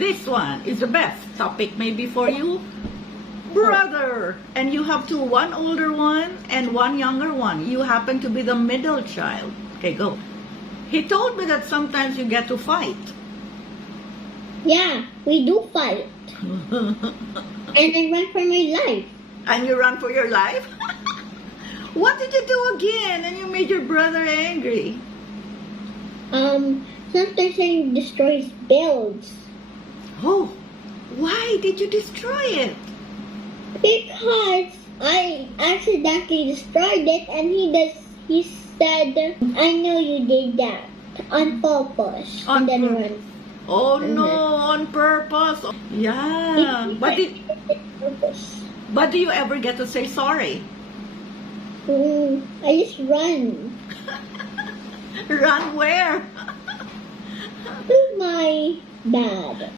This one is the best topic maybe for you. Brother, and you have two, one older one and one younger one. You happen to be the middle child. Okay, go. He told me that sometimes you get to fight. Yeah, we do fight. And I run for my life. And you run for your life? What did you do again? And you made your brother angry. Sometimes I destroy his builds. Oh, why did you destroy it? Because I accidentally destroyed it and he said, I know you did that on purpose. On and then pur- run. Oh no, on purpose. Yeah. But do you ever get to say sorry? I just run Run where? to my dad.